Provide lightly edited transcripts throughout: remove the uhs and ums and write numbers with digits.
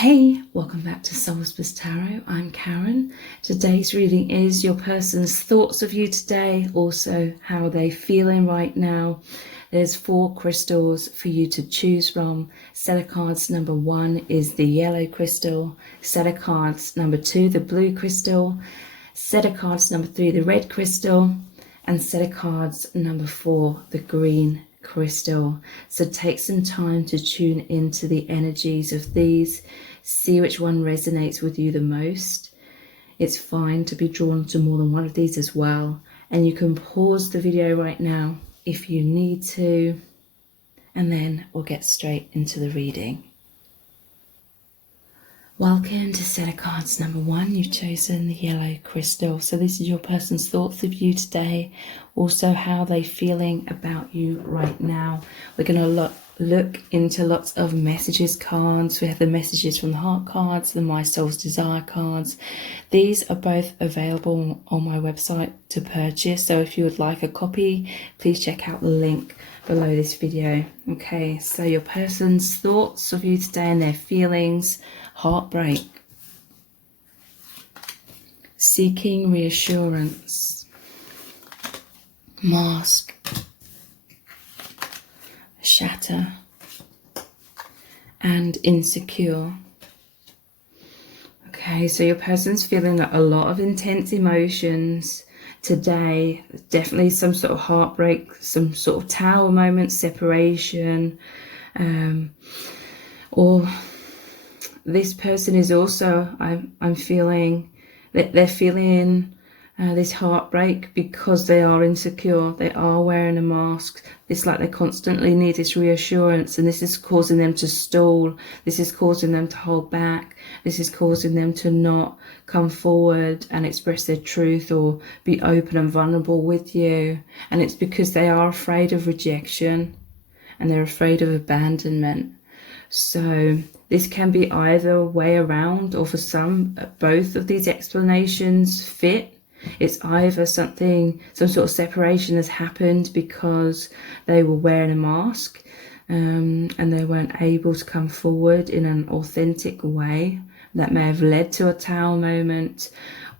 Hey, welcome back to Soul Whispers Tarot. I'm Karen. Today's reading is your person's thoughts of you today, also how they're feeling right now. There's 4 crystals for you to choose from. Set of cards number 1 is the yellow crystal. Set of cards number 2, the blue crystal. Set of cards number 3, the red crystal. And set of cards number 4, the green crystal. So take some time to tune into the energies of these. See which one resonates with you the most. It's fine to be drawn to more than one of these as well. And you can pause the video right now if you need to. And then we'll get straight into the reading. Welcome to set of cards number 1. You've chosen the yellow crystal. So this is your person's thoughts of you today. Also how they're feeling about you right now. We're going to look into lots of messages cards. We have the messages from the heart cards, the My Soul's Desire cards. These are both available on my website to purchase. So if you would like a copy, please check out the link below this video. Okay, so your person's thoughts of you today and their feelings. Heartbreak, seeking reassurance, mask, shatter, and insecure. Okay, so your person's feeling a lot of intense emotions today. Definitely some sort of heartbreak, some sort of tower moment, separation, or this person is also, I'm feeling that they're feeling this heartbreak because they are insecure. They are wearing a mask. It's like they constantly need this reassurance, and this is causing them to stall. This is causing them to hold back. This is causing them to not come forward and express their truth or be open and vulnerable with you. And it's because they are afraid of rejection and they're afraid of abandonment. So this can be either way around, or for some, both of these explanations fit. It's either some sort of separation has happened because they were wearing a mask and they weren't able to come forward in an authentic way. That may have led to a tower moment,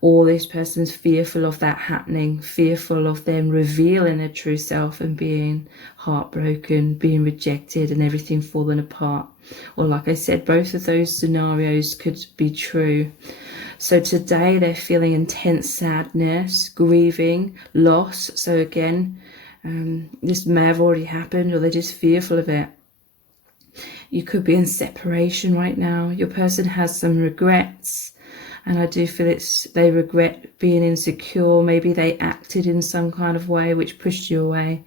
or this person's fearful of that happening, fearful of them revealing their true self and being heartbroken, being rejected and everything falling apart. Or like I said, both of those scenarios could be true. So today they're feeling intense sadness, grieving, loss. So again, this may have already happened, or they're just fearful of it. You could be in separation right now. Your person has some regrets. And I do feel they regret being insecure. Maybe they acted in some kind of way which pushed you away.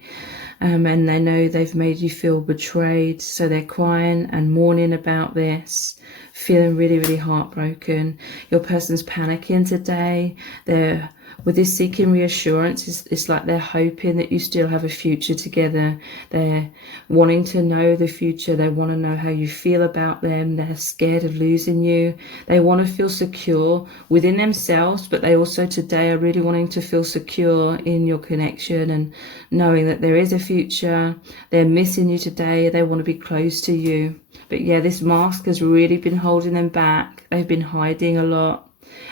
And they know they've made you feel betrayed. So they're crying and mourning about this, feeling really, really heartbroken. Your person's panicking today. They're with this seeking reassurance, it's like they're hoping that you still have a future together. They're wanting to know the future. They want to know how you feel about them. They're scared of losing you. They want to feel secure within themselves, but they also today are really wanting to feel secure in your connection and knowing that there is a future. They're missing you today. They want to be close to you. But yeah, this mask has really been holding them back. They've been hiding a lot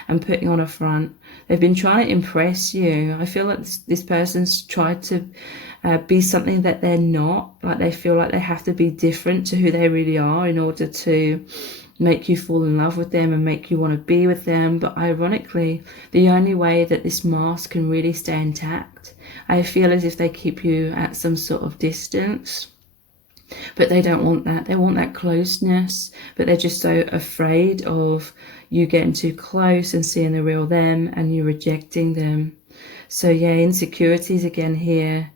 and putting on a front. They've been trying to impress you. I feel like this person's tried to be something that they're not. Like they feel like they have to be different to who they really are in order to make you fall in love with them and make you want to be with them. But ironically, the only way that this mask can really stay intact, I feel as if they keep you at some sort of distance. But they don't want that. They want that closeness, but they're just so afraid of you getting too close and seeing the real them and you rejecting them. So yeah, insecurities again here.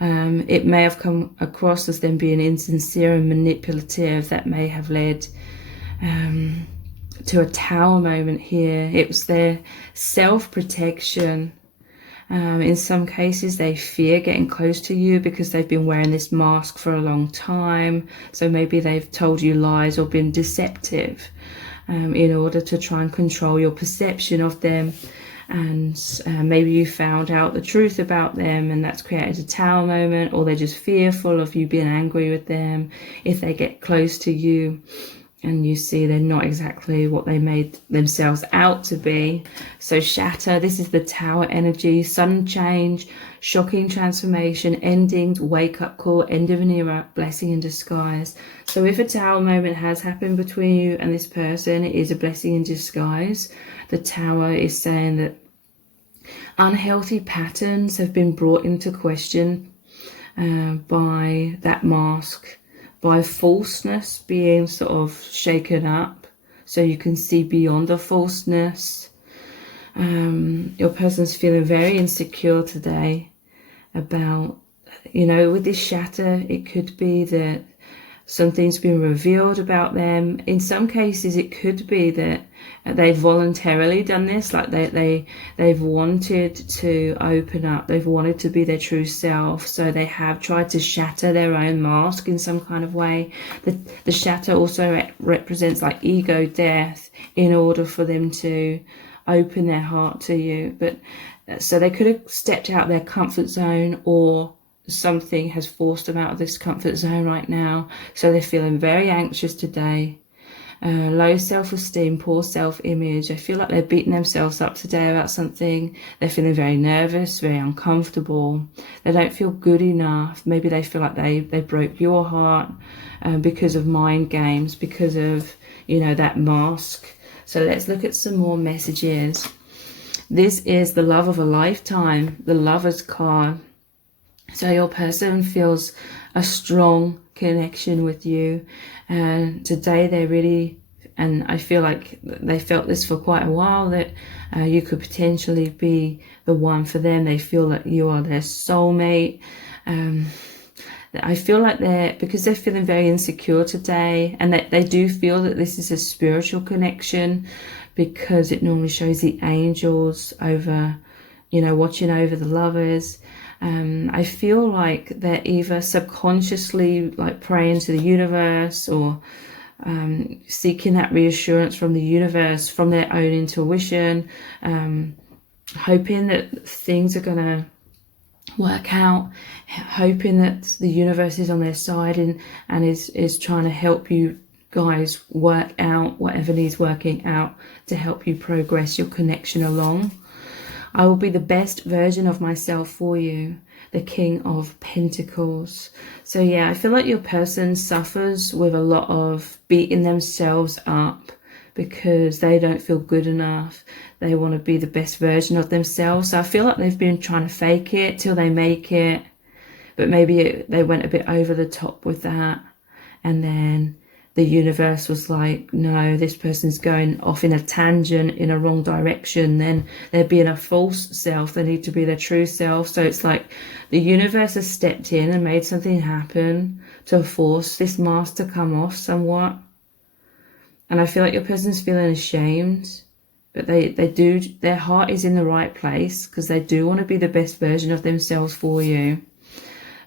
It may have come across as them being insincere and manipulative. That may have led to a tower moment here. It was their self-protection. In some cases, they fear getting close to you because they've been wearing this mask for a long time. So maybe they've told you lies or been deceptive in order to try and control your perception of them. And maybe you found out the truth about them and that's created a tower moment, or they're just fearful of you being angry with them if they get close to you. and you see they're not exactly what they made themselves out to be. So shatter, this is the Tower energy, sudden change, shocking transformation, endings, wake-up call, end of an era, blessing in disguise. So if a Tower moment has happened between you and this person, it is a blessing in disguise. The Tower is saying that unhealthy patterns have been brought into question by that mask, by falseness being sort of shaken up so you can see beyond the falseness. Your person's feeling very insecure today about, with this shatter, it could be that something's been revealed about them. In some cases, it could be that they've voluntarily done this, like they've wanted to open up, they've wanted to be their true self, so they have tried to shatter their own mask in some kind of way. The shatter also represents like ego death in order for them to open their heart to you. But so they could have stepped out their comfort zone, or something has forced them out of this comfort zone right now. So they're feeling very anxious today. Low self-esteem, poor self-image. I feel like they're beating themselves up today about something. They're feeling very nervous, very uncomfortable. They don't feel good enough. Maybe they feel like they broke your heart because of mind games, because of, that mask. So let's look at some more messages. This is the love of a lifetime, the Lover's card. So your person feels a strong connection with you, and today they really, and I feel like they felt this for quite a while, that you could potentially be the one for them. They feel that you are their soulmate. I feel like because they're feeling very insecure today, and that they do feel that this is a spiritual connection, because it normally shows the angels over, watching over the lovers. I feel like they're either subconsciously like praying to the universe, or seeking that reassurance from the universe, from their own intuition, hoping that things are going to work out, hoping that the universe is on their side and is trying to help you guys work out whatever needs working out to help you progress your connection along. I will be the best version of myself for you, the King of Pentacles. So yeah, I feel like your person suffers with a lot of beating themselves up because they don't feel good enough. They want to be the best version of themselves. So I feel like they've been trying to fake it till they make it, but maybe they went a bit over the top with that, and then the universe was like, no, this person's going off in a tangent in a wrong direction, then they're being a false self. They need to be their true self. So it's like the universe has stepped in and made something happen to force this mask to come off somewhat. And I feel like your person's feeling ashamed, but they do, their heart is in the right place because they do want to be the best version of themselves for you.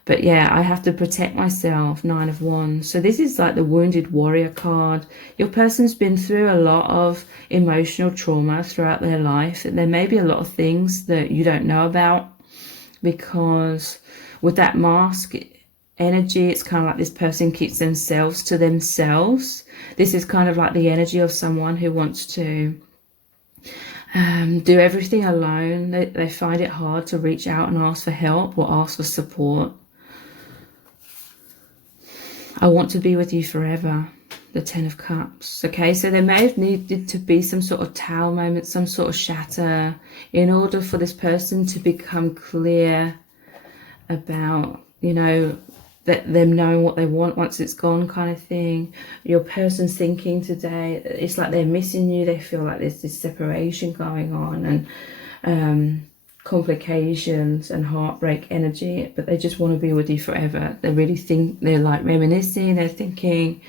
But yeah, I have to protect myself, 9 of Wands. So this is like the Wounded Warrior card. Your person's been through a lot of emotional trauma throughout their life. There may be a lot of things that you don't know about, because with that mask energy, it's kind of like this person keeps themselves to themselves. This is kind of like the energy of someone who wants to do everything alone. They find it hard to reach out and ask for help or ask for support. I want to be with you forever, the 10 of Cups. Okay, so there may have needed to be some sort of Tower moment, some sort of shatter, in order for this person to become clear about, that them knowing what they want once it's gone, kind of thing. Your person's thinking today, it's like they're missing you. They feel like there's this separation going on, and complications and heartbreak energy, but they just want to be with you forever. They really think, they're like reminiscing, they're thinking,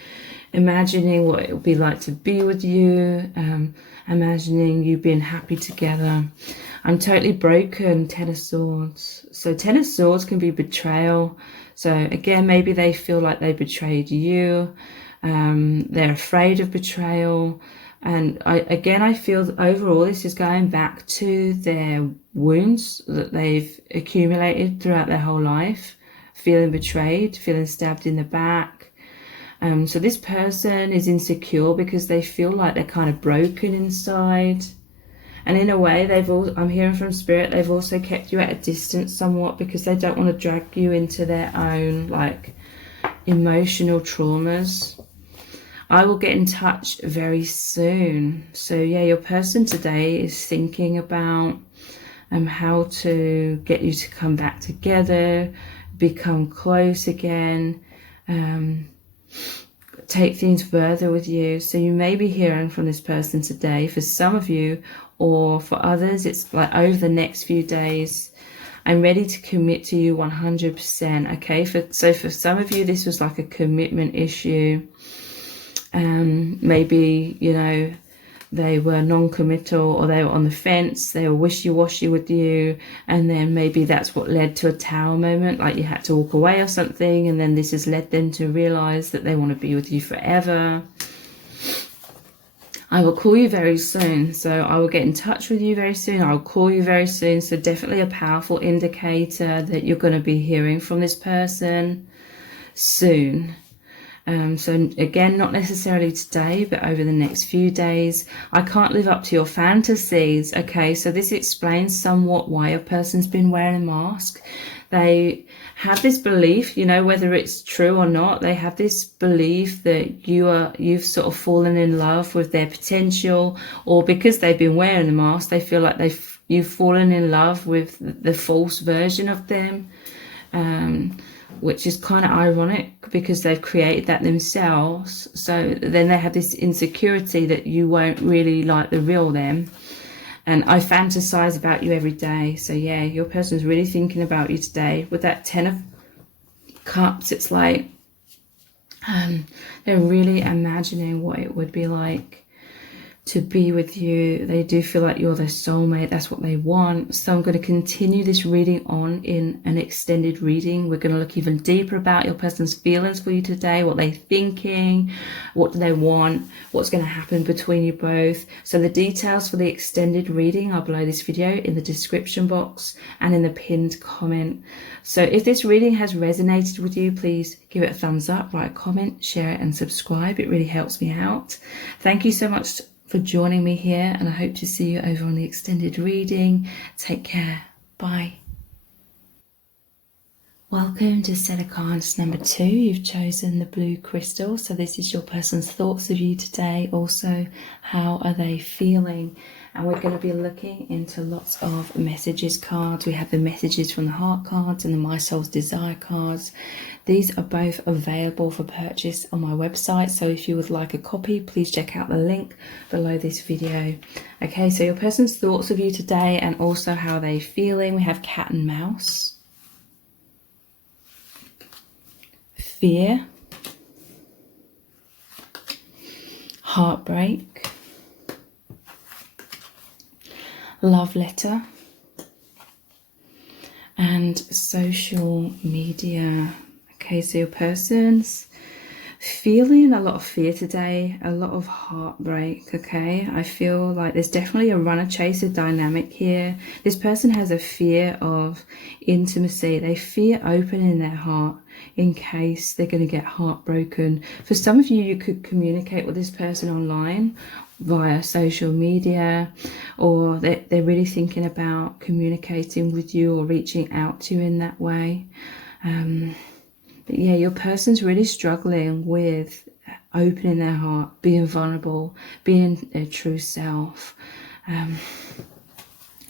imagining what it would be like to be with you, imagining you being happy together. I'm totally broken, 10 of Swords. So 10 of Swords can be betrayal. So again, maybe they feel like they betrayed you. They're afraid of betrayal. And I feel overall this is going back to their wounds that they've accumulated throughout their whole life, feeling betrayed, feeling stabbed in the back, So this person is insecure because they feel like they're kind of broken inside. And in a way, I'm hearing from Spirit, they've also kept you at a distance somewhat because they don't want to drag you into their own, like, emotional traumas. I will get in touch very soon. So yeah, your person today is thinking about how to get you to come back together, become close again, take things further with you. So you may be hearing from this person today for some of you, or for others it's like over the next few days. I'm ready to commit to you 100%. Okay, so for some of you this was like a commitment issue. Maybe, you know, they were non-committal, or they were on the fence, they were wishy-washy with you, and then maybe that's what led to a tower moment, like you had to walk away or something, and then this has led them to realize that they want to be with you forever. I will call you very soon, so I will get in touch with you very soon. I'll call you very soon. So definitely a powerful indicator that you're going to be hearing from this person soon. So again, not necessarily today, but over the next few days. I can't live up to your fantasies. Okay, so this explains somewhat why a person's been wearing a mask. They have this belief, you know, whether it's true or not, they have this belief that you've sort of fallen in love with their potential, or because they've been wearing the mask, they feel like you've fallen in love with the false version of them. Which is kind of ironic because they've created that themselves. So then they have this insecurity that you won't really like the real them. And I fantasize about you every day. So yeah, your person's really thinking about you today. With that 10 of Cups, it's like they're really imagining what it would be like to be with you. They do feel like you're their soulmate. That's what they want. So I'm going to continue this reading on in an extended reading. We're going to look even deeper about your person's feelings for you today, what they're thinking, what do they want, what's going to happen between you both. So the details for the extended reading are below this video in the description box and in the pinned comment. So if this reading has resonated with you, please give it a thumbs up, write a comment, share it and subscribe. It really helps me out. Thank you so much for joining me here, and I hope to see you over on the extended reading. Take care. Bye. Welcome to Set of Cards number 2. You've chosen the blue crystal. So this is your person's thoughts of you today. Also, how are they feeling? And we're going to be looking into lots of messages cards. We have the messages from the heart cards and the My Soul's Desire cards. These are both available for purchase on my website. So if you would like a copy, please check out the link below this video. Okay, so your person's thoughts of you today and also how are they feeling. We have cat and mouse. Fear. Heartbreak. Love letter, and social media. Okay, so your person's feeling a lot of fear today, a lot of heartbreak. Okay, I feel like there's definitely a runner chaser dynamic here. This person has a fear of intimacy. They fear opening their heart in case they're going to get heartbroken. For some of you, you could communicate with this person online via social media, or they're really thinking about communicating with you or reaching out to you in that way. But yeah, your person's really struggling with opening their heart, being vulnerable, being their true self.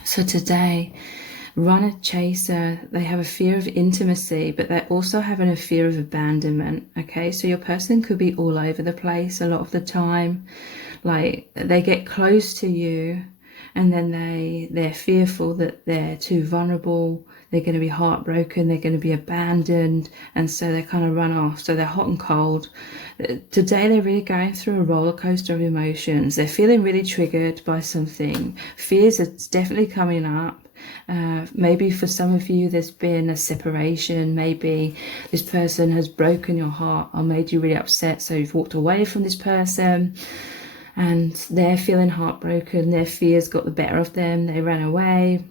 So today, runner chaser, they have a fear of intimacy, but they're also having a fear of abandonment. Okay, so your person could be all over the place a lot of the time. Like they get close to you and then they're fearful that they're too vulnerable, they're going to be heartbroken, they're going to be abandoned, and so they kind of run off. So they're hot and cold. Today they're really going through a roller coaster of emotions. They're feeling really triggered by something. Fears are definitely coming up. Maybe for some of you there's been a separation. Maybe this person has broken your heart or made you really upset, so you've walked away from this person and they're feeling heartbroken. Their fears got the better of them, they ran away.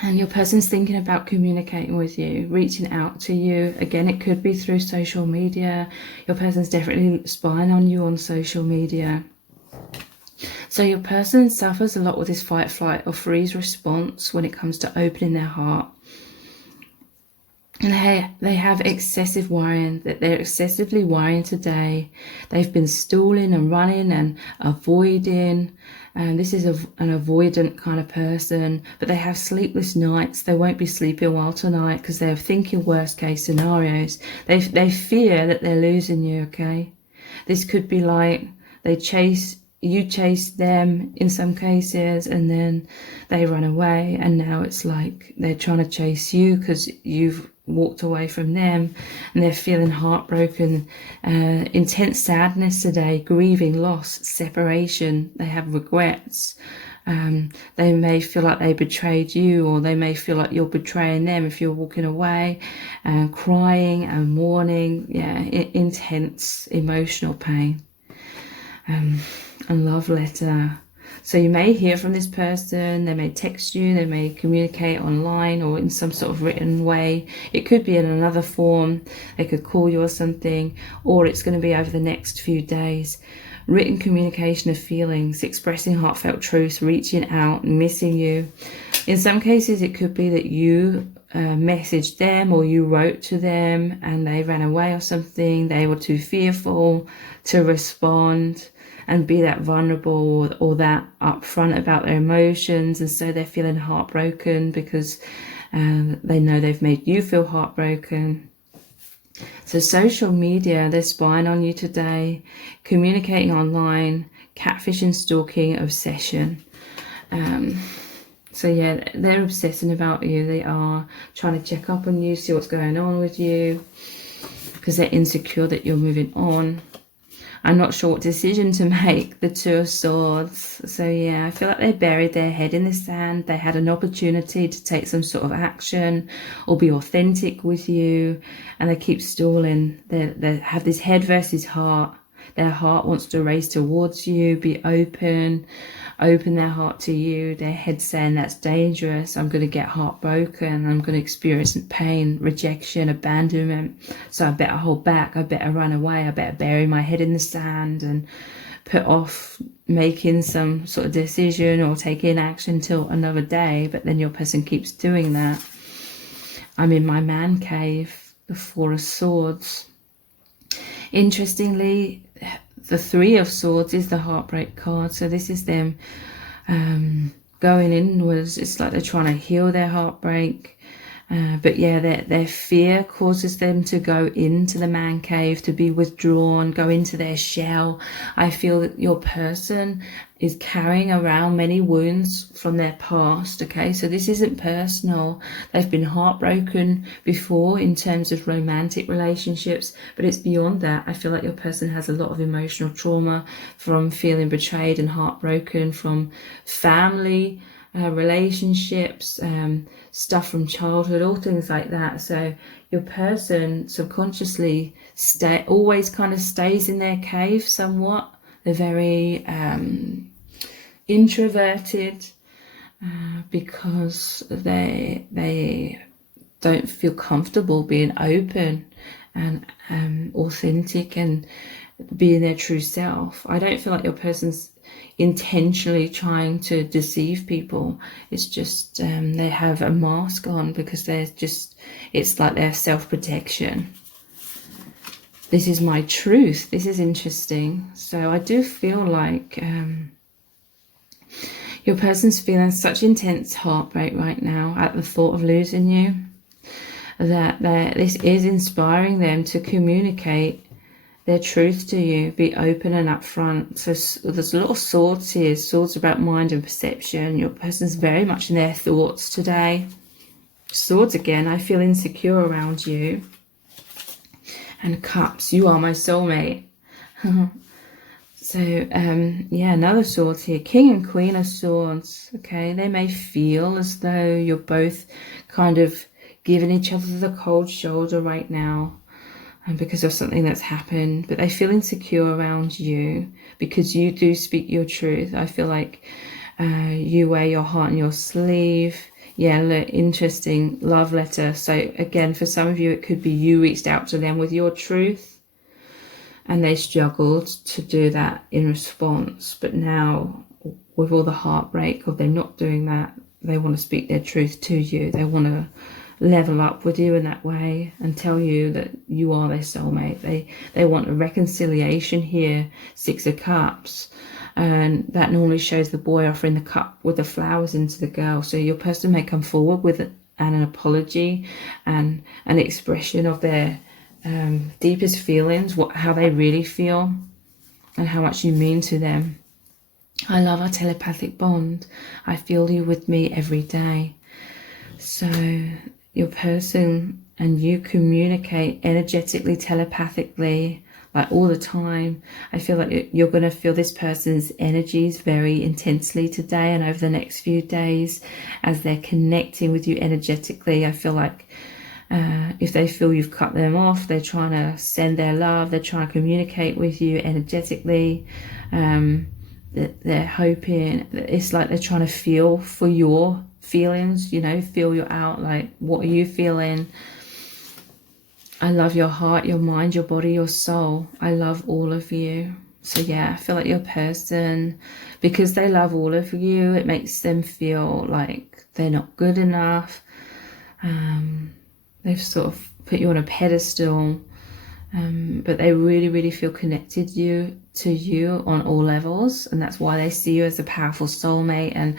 And your person's thinking about communicating with you, reaching out to you. Again, it could be through social media. Your person's definitely spying on you on social media. So your person suffers a lot with this fight, flight or freeze response when it comes to opening their heart. And they have excessive worrying, that they're excessively worrying today. They've been stalling and running and avoiding. And this is an avoidant kind of person, but they have sleepless nights. They won't be sleeping well tonight because they're thinking worst case scenarios. They fear that they're losing you, okay? This could be like you chase them in some cases and then they run away, and now it's like they're trying to chase you because you've walked away from them, and they're feeling heartbroken, intense sadness today, grieving loss, separation. They have regrets. They may feel like they betrayed you, or they may feel like you're betraying them if you're walking away, crying and mourning. Yeah, intense emotional pain. A love letter. So you may hear from this person, they may text you, they may communicate online or in some sort of written way. It could be in another form, they could call you or something, or it's going to be over the next few days. Written communication of feelings, expressing heartfelt truths, reaching out, missing you. In some cases, it could be that you messaged them or you wrote to them and they ran away or something. They were too fearful to respond and be that vulnerable or that upfront about their emotions, and so they're feeling heartbroken because they know they've made you feel heartbroken. So social media, they're spying on you today, communicating online, catfishing, stalking, obsession. So yeah, they're obsessing about you. They are trying to check up on you, see what's going on with you, because they're insecure that you're moving on. I'm not sure what decision to make, the Two of Swords. So yeah, I feel like they buried their head in the sand. They had an opportunity to take some sort of action or be authentic with you, and they keep stalling. They have this head versus heart. Their heart wants to race towards you, be open their heart to you. Their head saying that's dangerous. I'm going to get heartbroken. I'm going to experience pain, rejection, abandonment. So I better hold back. I better run away. I better bury my head in the sand and put off making some sort of decision or taking action till another day. But then your person keeps doing that. I'm in my man cave, the Four of Swords. Interestingly, the Three of Swords is the heartbreak card. So this is them going inwards. It's like they're trying to heal their heartbreak. But yeah, their fear causes them to go into the man cave, to be withdrawn, go into their shell. I feel that your person is carrying around many wounds from their past, okay? So this isn't personal. They've been heartbroken before in terms of romantic relationships, but it's beyond that. I feel like your person has a lot of emotional trauma from feeling betrayed and heartbroken, from family relationships, stuff from childhood, all things like that. So your person subconsciously always kind of stays in their cave somewhat. They're very introverted because they don't feel comfortable being open and authentic and being their true self. I don't feel like your person's intentionally trying to deceive people. It's just they have a mask on because it's like their self-protection. This is my truth. This is interesting. So I do feel like your person's feeling such intense heartbreak right now at the thought of losing you, that this is inspiring them to communicate their truth to you, be open and upfront. So there's a lot of swords here, swords about mind and perception. Your person's very much in their thoughts today. Swords again, I feel insecure around you. And cups, you are my soulmate. So yeah, another sword here, King and Queen of Swords. Okay, they may feel as though you're both kind of giving each other the cold shoulder right now, and because of something that's happened, but they feel insecure around you because you do speak your truth. I feel like you wear your heart on your sleeve. Yeah, look, interesting love letter. So again, for some of you, it could be you reached out to them with your truth and they struggled to do that in response. But now, with all the heartbreak of them not doing that, they want to speak their truth to you. They want to level up with you in that way and tell you that you are their soulmate. They want a reconciliation here, Six of Cups. And that normally shows the boy offering the cup with the flowers into the girl. So your person may come forward with an apology and an expression of their deepest feelings, how they really feel and how much you mean to them. I love our telepathic bond. I feel you with me every day. So your person and you communicate energetically, telepathically, like all the time. I feel like you're going to feel this person's energies very intensely today and over the next few days as they're connecting with you energetically. I feel like if they feel you've cut them off, they're trying to send their love, they're trying to communicate with you energetically. They're hoping, it's like they're trying to feel for your feelings, you know, feel you out, like what are you feeling? I love your heart, your mind, your body, your soul. I love all of you. So yeah, I feel like your person, because they love all of you, it makes them feel like they're not good enough. They've sort of put you on a pedestal, but they really, really feel connected to you on all levels, and that's why they see you as a powerful soulmate. And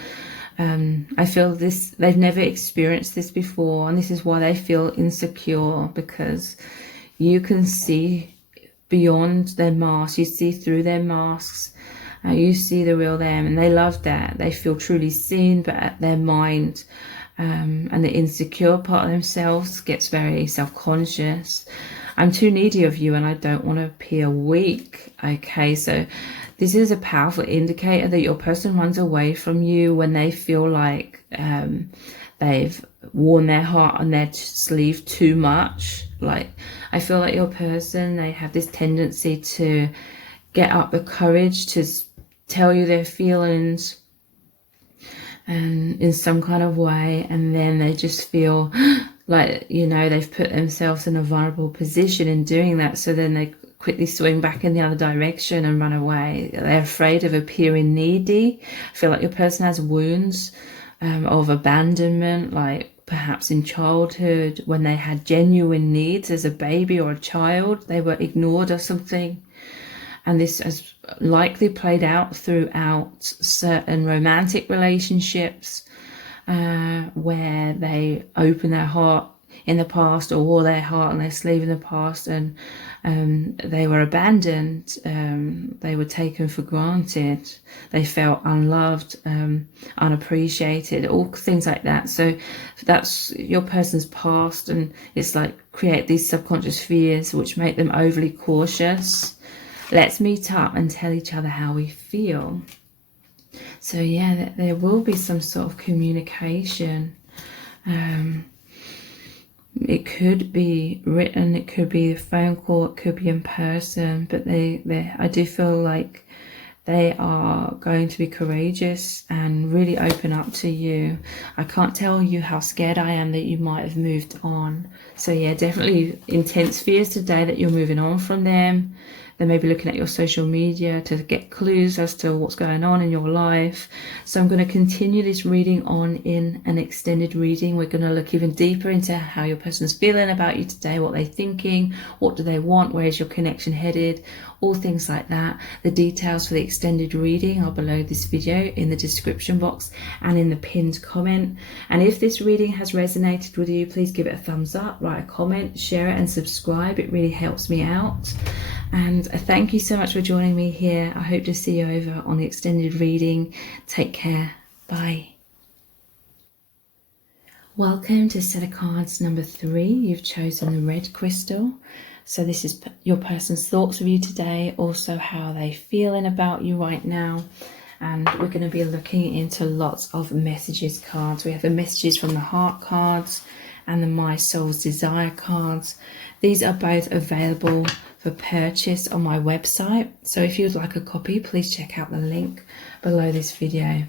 I feel this, they've never experienced this before, and this is why they feel insecure, because you can see beyond their masks, you see through their masks, you see the real them, and they love that. They feel truly seen, but at their mind and the insecure part of themselves gets very self-conscious. I'm too needy of you and I don't want to appear weak. Okay, so this is a powerful indicator that your person runs away from you when they feel like they've worn their heart on their sleeve too much. Like, I feel like your person, they have this tendency to get up the courage to tell you their feelings and in some kind of way, and then they just feel like, you know, they've put themselves in a vulnerable position in doing that, so then they quickly swing back in the other direction and run away. They're afraid of appearing needy. I feel like your person has wounds of abandonment, like perhaps in childhood when they had genuine needs as a baby or a child, they were ignored or something. And this has likely played out throughout certain romantic relationships where they open their heart in the past or wore their heart on their sleeve in the past, and they were abandoned, they were taken for granted, they felt unloved, unappreciated, all things like that. So that's your person's past, and it's like create these subconscious fears which make them overly cautious. Let's meet up and tell each other how we feel. So yeah, there will be some sort of communication. It could be written, it could be a phone call, it could be in person, but I do feel like they are going to be courageous and really open up to you. I can't tell you how scared I am that you might have moved on. So yeah, definitely intense fears today that you're moving on from them. They may be looking at your social media to get clues as to what's going on in your life. So I'm going to continue this reading on in an extended reading. We're going to look even deeper into how your person's feeling about you today, what they're thinking, what do they want, where is your connection headed, all things like that. The details for the extended reading are below this video in the description box and in the pinned comment. And if this reading has resonated with you, please give it a thumbs up, write a comment, share it and subscribe. It really helps me out. And thank you so much for joining me here. I hope to see you over on the extended reading. Take care. Bye. Welcome to set of cards number 3. You've chosen the red crystal. So this is your person's thoughts of you today, also how they're feeling about you right now. And we're going to be looking into lots of messages cards. We have the messages from the heart cards and the My Soul's Desire cards. These are both available for purchase on my website. So if you'd like a copy, please check out the link below this video.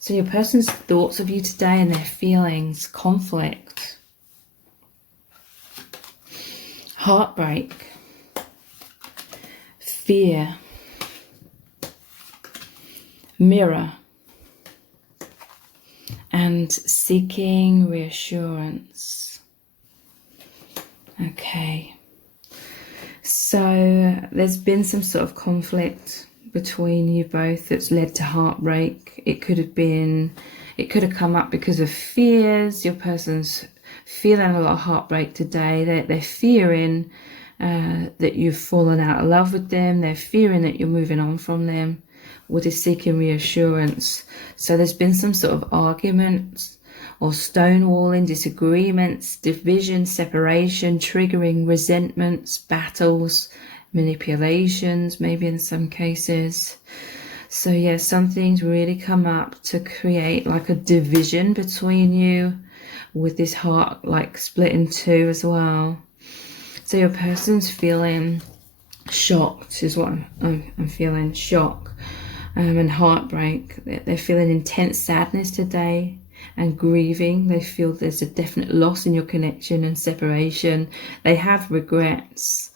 So your person's thoughts of you today and their feelings, conflict, heartbreak, fear, mirror, and seeking reassurance. Okay. So there's been some sort of conflict between you both that's led to heartbreak. It could have come up because of fears. Your person's feeling a lot of heartbreak today. They're fearing that you've fallen out of love with them. They're fearing that you're moving on from them, or they're seeking reassurance. So there's been some sort of arguments or stonewalling, disagreements, division, separation, triggering resentments, battles, manipulations, maybe in some cases. So yeah, something's really come up to create like a division between you, with this heart like split in two as well. So your person's feeling shocked is what I'm feeling, shock and heartbreak. They're feeling intense sadness today and grieving. They feel there's a definite loss in your connection and separation. They have regrets,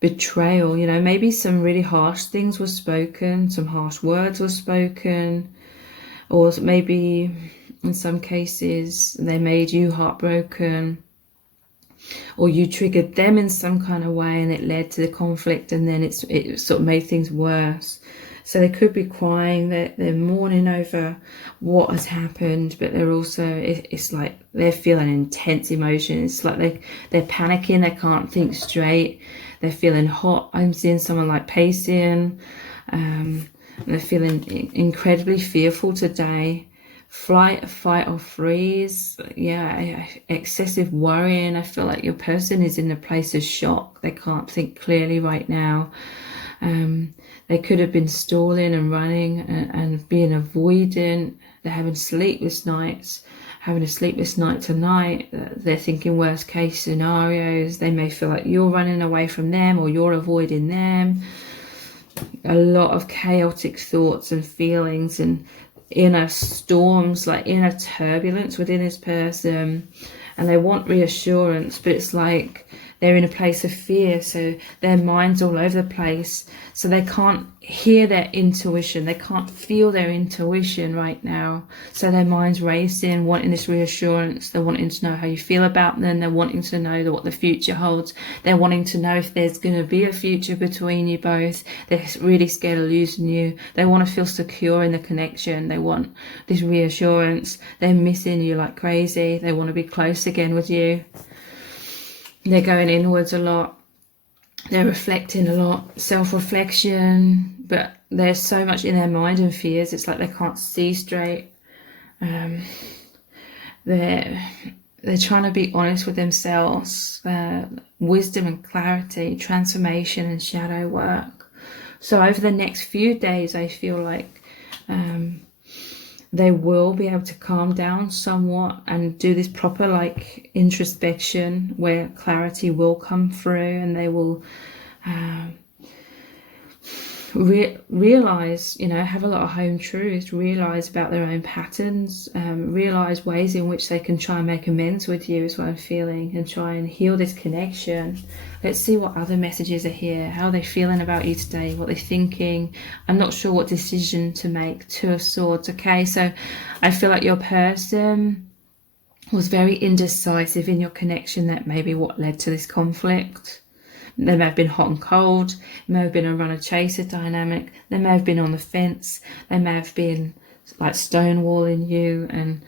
betrayal, you know, maybe some really harsh things were spoken, some harsh words were spoken, or maybe in some cases they made you heartbroken, or you triggered them in some kind of way and it led to the conflict, and then it sort of made things worse. So they could be crying, they're mourning over what has happened, but they're also, it's like they're feeling intense emotion. It's like they're panicking, they can't think straight, they're feeling hot. I'm seeing someone like pacing, they're feeling incredibly fearful today. Flight, fight or freeze. Yeah, excessive worrying. I feel like your person is in a place of shock. They can't think clearly right now. They could have been stalling and running and being avoidant. They're having sleepless nights, having a sleepless night tonight. They're thinking worst case scenarios. They may feel like you're running away from them or you're avoiding them. A lot of chaotic thoughts and feelings and inner storms, like inner turbulence within this person, and they want reassurance, but it's like they're in a place of fear, so their mind's all over the place, so they can't hear their intuition, they can't feel their intuition right now, so their mind's racing, wanting this reassurance. They're wanting to know how you feel about them, they're wanting to know what the future holds, they're wanting to know if there's going to be a future between you both. They're really scared of losing you. They want to feel secure in the connection. They want this reassurance. They're missing you like crazy. They want to be close again with you. They're going inwards a lot. They're reflecting a lot, self-reflection, but there's so much in their mind and fears. It's like they can't see straight. They're trying to be honest with themselves. Wisdom and clarity, transformation and shadow work. So over the next few days, I feel like they will be able to calm down somewhat and do this proper like introspection where clarity will come through, and they will realize, you know, have a lot of home truths, realize about their own patterns, realize ways in which they can try and make amends with you is what I'm feeling, and try and heal this connection. Let's see what other messages are here. How are they feeling about you today? What they're thinking? I'm not sure what decision to make. Two of Swords. Okay, so I feel like your person was very indecisive in your connection. That may be what led to this conflict. They may have been hot and cold. It may have been a runner-chaser dynamic. They may have been on the fence. They may have been like stonewalling you and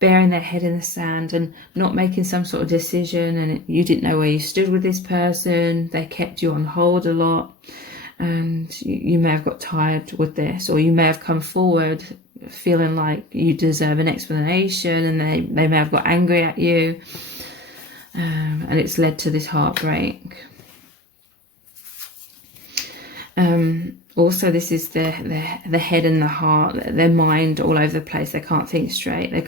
burying their head in the sand and not making some sort of decision, and you didn't know where you stood with this person. They kept you on hold a lot, and you may have got tired with this, or you may have come forward feeling like you deserve an explanation, and they may have got angry at you, and it's led to this heartbreak. Also, this is the head and the heart, their mind all over the place. They can't think straight. They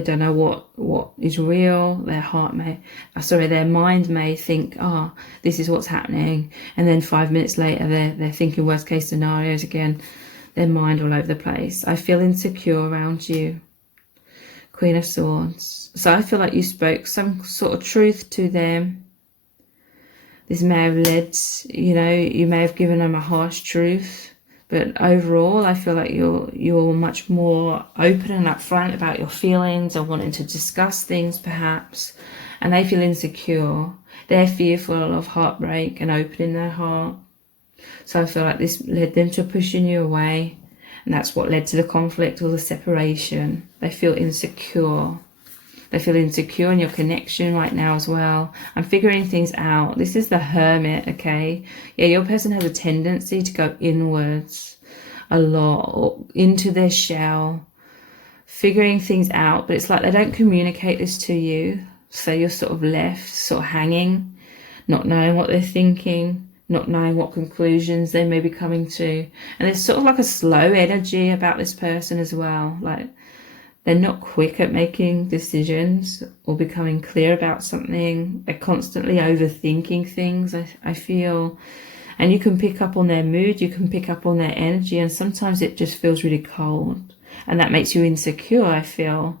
don't know what is real. Their mind may think, this is what's happening, and then 5 minutes later they're thinking worst case scenarios again. their mind all over the place. I feel insecure around you. Queen of Swords. So I feel like you spoke some sort of truth to them. This may have led, you know, you may have given them a harsh truth, but overall I feel like you're much more open and upfront about your feelings or wanting to discuss things perhaps, and they feel insecure. They're fearful of heartbreak and opening their heart. So I feel like this led them to pushing you away, and that's what led to the conflict or the separation. They feel insecure. They feel insecure in your connection right now as well. I'm figuring things out. This is the Hermit, okay? Yeah, your person has a tendency to go inwards a lot, or into their shell, figuring things out, but it's like they don't communicate this to you. So you're sort of left, sort of hanging, not knowing what they're thinking, not knowing what conclusions they may be coming to. And there's sort of like a slow energy about this person as well. Like, they're not quick at making decisions or becoming clear about something. They're constantly overthinking things, I feel. And you can pick up on their mood, you can pick up on their energy, and sometimes it just feels really cold. And that makes you insecure, I feel.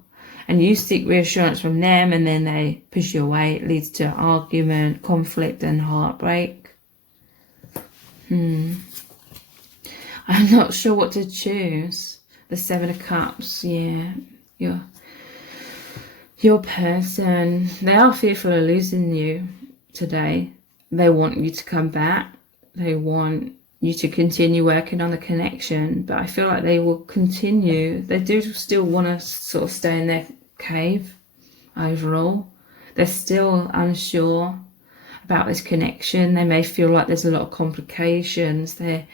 And you seek reassurance from them, and then they push you away. It leads to argument, conflict, and heartbreak. I'm not sure what to choose. The Seven of Cups, yeah. Your person, they are fearful of losing you today. They want you to come back. They want you to continue working on the connection, but I feel like they will continue. They do still want to sort of stay in their cave overall. They're still unsure about this connection. They may feel like there's a lot of complications. They,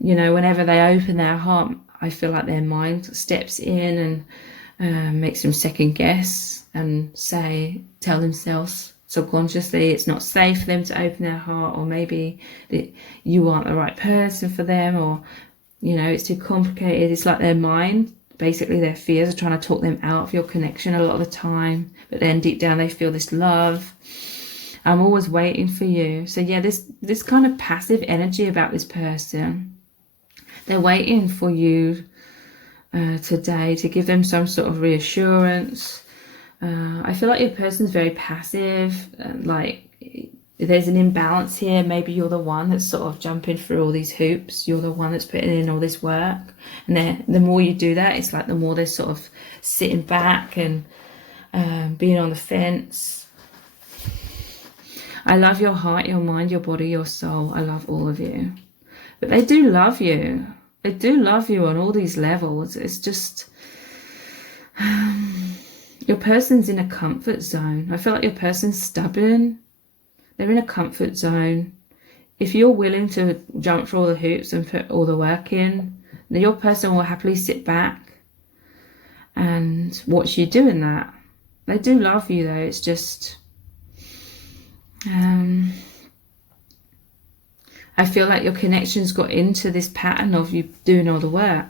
you know, whenever they open their heart, I feel like their mind steps in and makes them second guess and tell themselves subconsciously it's not safe for them to open their heart, or maybe that you aren't the right person for them, or, you know, it's too complicated. It's like their mind, basically their fears are trying to talk them out of your connection a lot of the time, but then deep down they feel this love. I'm always waiting for you. So yeah, this kind of passive energy about this person. They're waiting for you today to give them some sort of reassurance. I feel like your person's very passive. Like there's an imbalance here. Maybe you're the one that's sort of jumping through all these hoops. You're the one that's putting in all this work. And the more you do that, it's like the more they're sort of sitting back and being on the fence. I love your heart, your mind, your body, your soul. I love all of you. But they do love you. They do love you on all these levels. It's just your person's in a comfort zone. I feel like your person's stubborn. They're in a comfort zone. If you're willing to jump through all the hoops and put all the work in, then your person will happily sit back and watch you doing that. They do love you though. It's just I feel like your connection's got into this pattern of you doing all the work.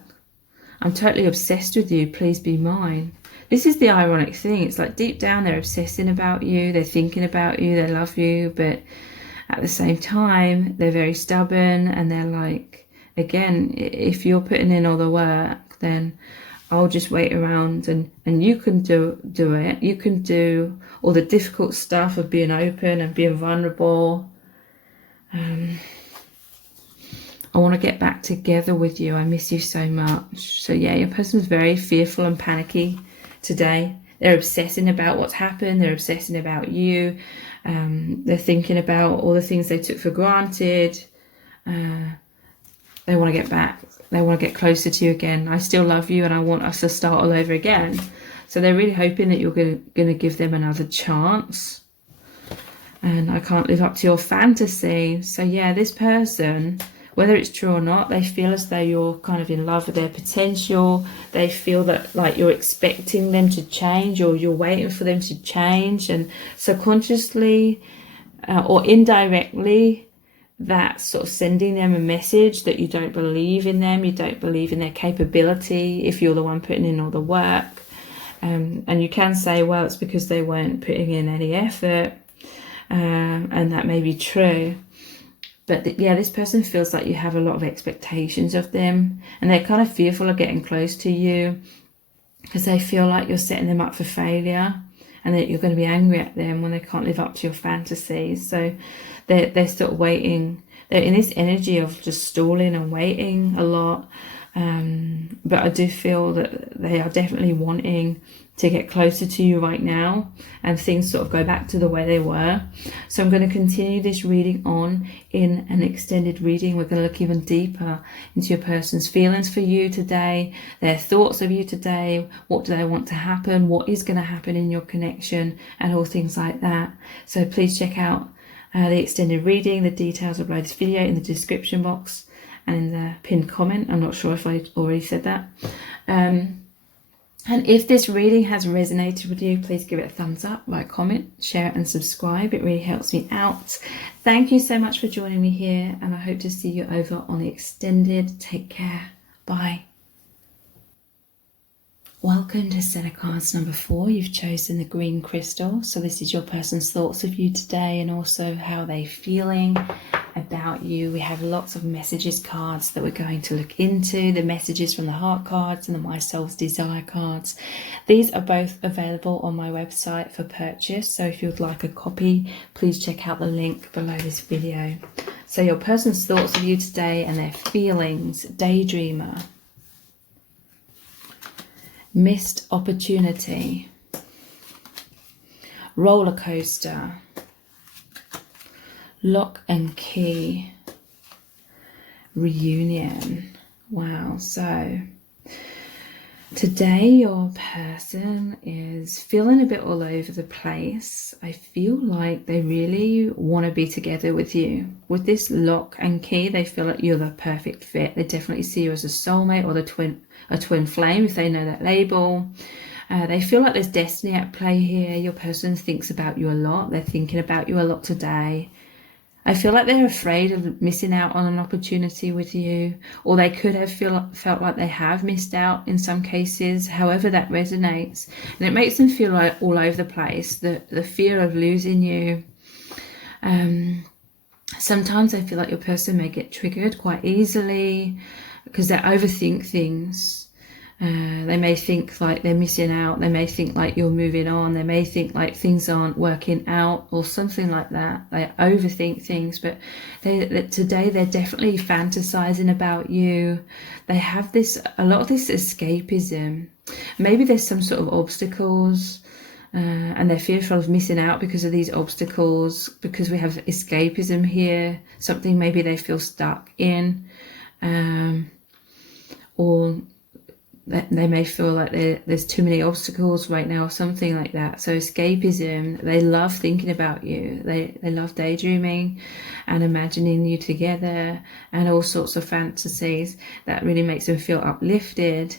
I'm totally obsessed with you. Please be mine. This is the ironic thing. It's like deep down they're obsessing about you. They're thinking about you. They love you. But at the same time, they're very stubborn. And they're like, again, if you're putting in all the work, then I'll just wait around and you can do it. You can do all the difficult stuff of being open and being vulnerable. I want to get back together with you. I miss you so much. So yeah, your person's very fearful and panicky today. They're obsessing about what's happened. They're obsessing about you. They're thinking about all the things they took for granted. They want to get back. They want to get closer to you again. I still love you and I want us to start all over again. So they're really hoping that you're going to give them another chance. And I can't live up to your fantasy. So yeah, this person, whether it's true or not, they feel as though you're kind of in love with their potential. They feel that like you're expecting them to change, or you're waiting for them to change. And subconsciously or indirectly, that's sort of sending them a message that you don't believe in them. You don't believe in their capability if you're the one putting in all the work. And you can say, well, it's because they weren't putting in any effort. And that may be true. But yeah, this person feels like you have a lot of expectations of them, and they're kind of fearful of getting close to you because they feel like you're setting them up for failure, and that you're going to be angry at them when they can't live up to your fantasies. So they're sort of waiting. They're in this energy of just stalling and waiting a lot. But I do feel that they are definitely wanting to get closer to you right now, and things sort of go back to the way they were. So I'm going to continue this reading on in an extended reading. We're going to look even deeper into your person's feelings for you today, their thoughts of you today, what do they want to happen, what is going to happen in your connection, and all things like that. So please check out the extended reading. The details of this video in the description box and in the pinned comment. I'm not sure if I already said that. And if this reading has resonated with you, please give it a thumbs up, like, comment, share it and subscribe. It really helps me out. Thank you so much for joining me here, and I hope to see you over on the extended. Take care. Bye. Welcome to set of cards number 4. You've chosen the green crystal. So this is your person's thoughts of you today, and also how they're feeling about you. We have lots of messages cards that we're going to look into, the messages from the heart cards and the My Soul's Desire cards. These are both available on my website for purchase, so if you'd like a copy, please check out the link below this video. So your person's thoughts of you today and their feelings. Daydreamer, missed opportunity, roller coaster, lock and key, reunion. Wow. So today your person is feeling a bit all over the place. I feel like they really want to be together with you. With this lock and key, they feel like you're the perfect fit. They definitely see you as a soulmate, or a twin flame, if they know that label. They feel like there's destiny at play here. Your person thinks about you a lot. They're thinking about you a lot today. I feel like they're afraid of missing out on an opportunity with you, or they could have felt like they have missed out in some cases, however that resonates. And it makes them feel like all over the place, the fear of losing you. Sometimes I feel like your person may get triggered quite easily because they overthink things. They may think like they're missing out. They may think like you're moving on. They may think like things aren't working out or something like that. They overthink things, but today they're definitely fantasizing about you. They have a lot of this escapism. Maybe there's some sort of obstacles, and they're fearful of missing out because of these obstacles, because we have escapism here. Something maybe they feel stuck in, or they may feel like there's too many obstacles right now, or something like that. So escapism, they love thinking about you. They love daydreaming and imagining you together, and all sorts of fantasies that really makes them feel uplifted.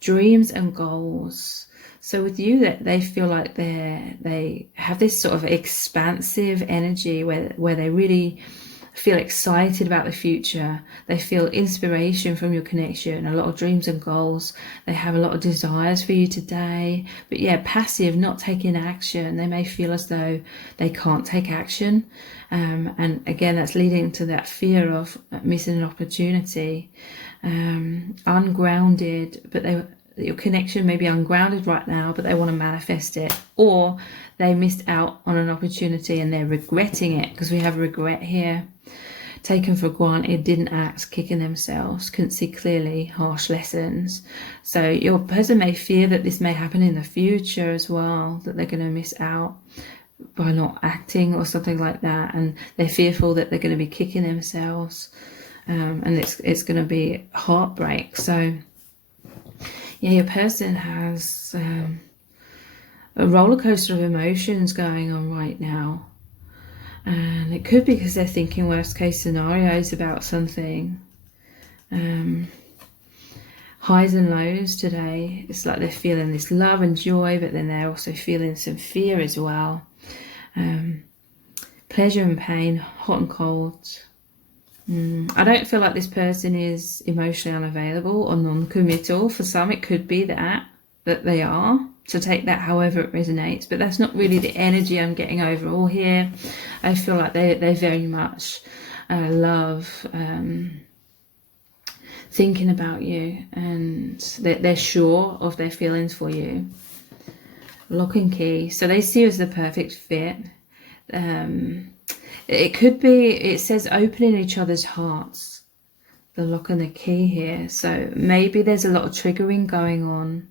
Dreams and goals. So with you, that they feel like they have this sort of expansive energy where they really feel excited about the future. They feel inspiration from your connection, a lot of dreams and goals. They have a lot of desires for you today, but yeah, passive, not taking action. They may feel as though they can't take action, and again, that's leading to that fear of missing an opportunity. Ungrounded, but your connection may be ungrounded right now, but they want to manifest it, or they missed out on an opportunity and they're regretting it, because we have regret here. Taken for granted, didn't act, kicking themselves, couldn't see clearly, harsh lessons. So your person may fear that this may happen in the future as well, that they're going to miss out by not acting or something like that, and they're fearful that they're going to be kicking themselves, and it's going to be heartbreak. So yeah, your person has a roller coaster of emotions going on right now. And it could be because they're thinking worst case scenarios about something. Highs and lows today. It's like they're feeling this love and joy, but then they're also feeling some fear as well. Pleasure and pain, hot and cold. I don't feel like this person is emotionally unavailable or non-committal. For some, it could be that they are. So take that however it resonates, but that's not really the energy I'm getting overall here. I feel like they're very much love, thinking about you, and they're sure of their feelings for you. Lock and key. So they see you as the perfect fit. It could be, it says opening each other's hearts, the lock and the key here. So maybe there's a lot of triggering going on,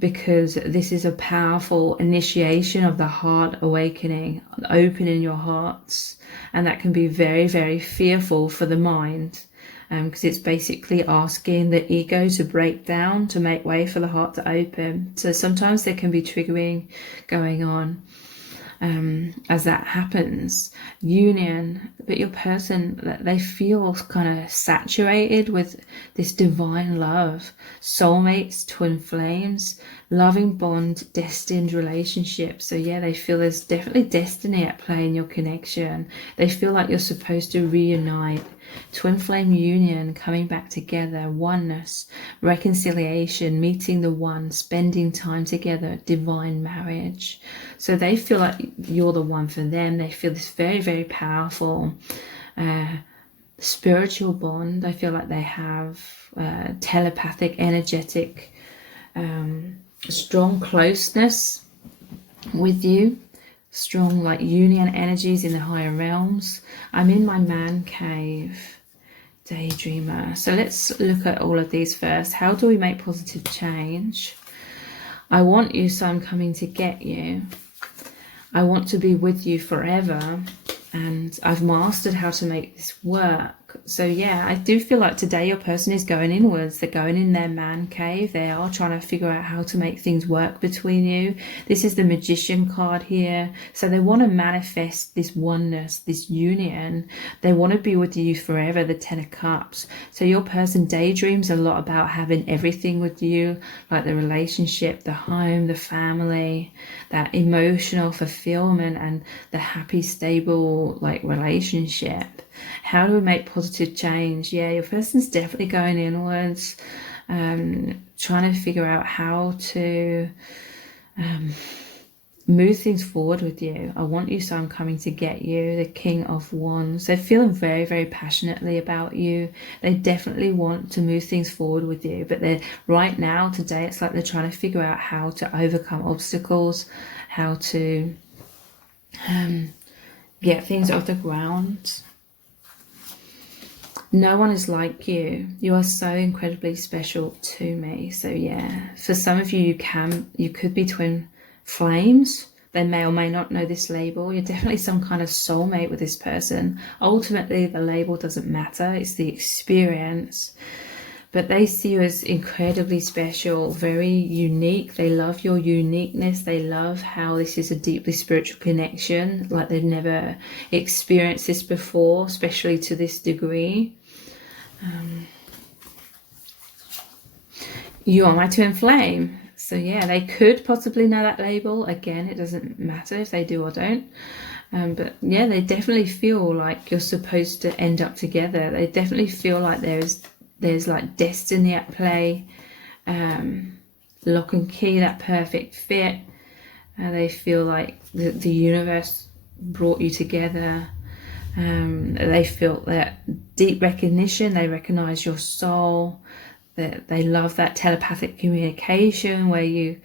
because this is a powerful initiation of the heart awakening, opening your hearts. And that can be very, very fearful for the mind, because it's basically asking the ego to break down to make way for the heart to open. So sometimes there can be triggering going on as that happens. Union, but your person, they feel kind of saturated with this divine love. Soulmates, twin flames, loving bond, destined relationship. So yeah, they feel there's definitely destiny at play in your connection. They feel like you're supposed to reunite. Twin flame union, coming back together, oneness, reconciliation, meeting the one, spending time together, divine marriage. So they feel like you're the one for them. They feel this very, very powerful spiritual bond. I feel like they have telepathic, energetic, strong closeness with you. Strong like union energies in the higher realms. I'm in my man cave, daydreamer. So let's look at all of these first. How do we make positive change? I want you, so I'm coming to get you. I want to be with you forever, and I've mastered how to make this work. So yeah, I do feel like today your person is going inwards. They're going in their man cave. They are trying to figure out how to make things work between you. This is the Magician card here. So they want to manifest this oneness, this union. They want to be with you forever, the Ten of Cups. So your person daydreams a lot about having everything with you, like the relationship, the home, the family, that emotional fulfillment, and the happy, stable like relationship. How do we make positive change? Yeah, your person's definitely going inwards, trying to figure out how to move things forward with you. I want you, so I'm coming to get you. The King of Wands. They're feeling very, very passionately about you. They definitely want to move things forward with you, but they're right now, today, it's like they're trying to figure out how to overcome obstacles, how to get things off the ground. No one is like you. You are so incredibly special to me. So yeah, for some of you, you could be twin flames. They may or may not know this label. You're definitely some kind of soulmate with this person. Ultimately, the label doesn't matter. It's the experience. But they see you as incredibly special, very unique. They love your uniqueness. They love how this is a deeply spiritual connection, like they've never experienced this before, especially to this degree. You are my twin flame. So yeah, they could possibly know that label. Again, it doesn't matter if they do or don't. But yeah, they definitely feel like you're supposed to end up together. They definitely feel like there's like destiny at play, lock and key, that perfect fit. They feel like the universe brought you together. They feel that deep recognition. They recognize your soul. That they love that telepathic communication where you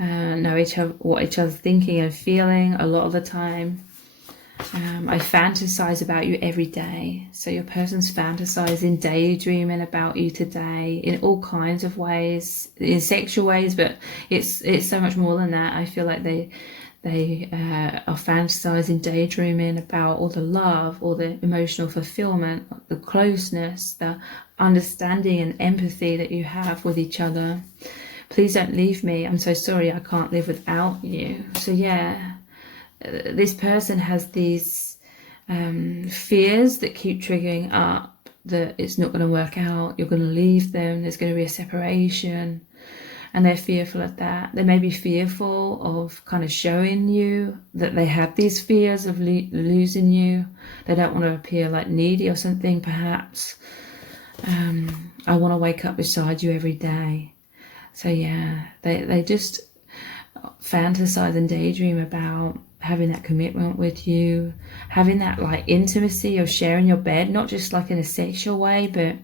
know what each other's thinking and feeling a lot of the time. I fantasize about you every day. So your person's fantasizing, daydreaming about you today in all kinds of ways, in sexual ways, but it's so much more than that. I feel like they are fantasizing, daydreaming about all the love, all the emotional fulfillment, the closeness, the understanding and empathy that you have with each other. Please don't leave me. I'm so sorry. I can't live without you. So yeah, this person has these fears that keep triggering up, that it's not going to work out, you're going to leave them, there's going to be a separation, and they're fearful of that. They may be fearful of kind of showing you that they have these fears of losing you. They don't want to appear like needy or something, perhaps. I want to wake up beside you every day. So yeah, they just fantasize and daydream about having that commitment with you, having that like intimacy of sharing your bed, not just like in a sexual way, but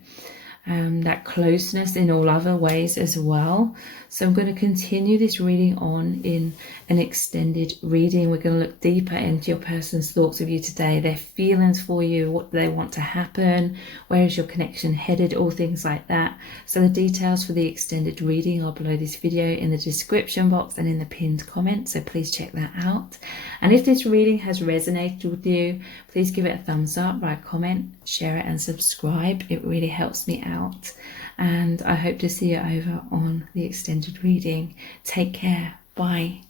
that closeness in all other ways as well. So I'm going to continue this reading on in an extended reading. We're going to look deeper into your person's thoughts of you today, their feelings for you, what they want to happen, where is your connection headed, all things like that. So the details for the extended reading are below this video in the description box and in the pinned comment, so please check that out. And if this reading has resonated with you, please give it a thumbs up, write a comment, share it and subscribe. It really helps me out, and I hope to see you over on the extended reading. Take care. Bye.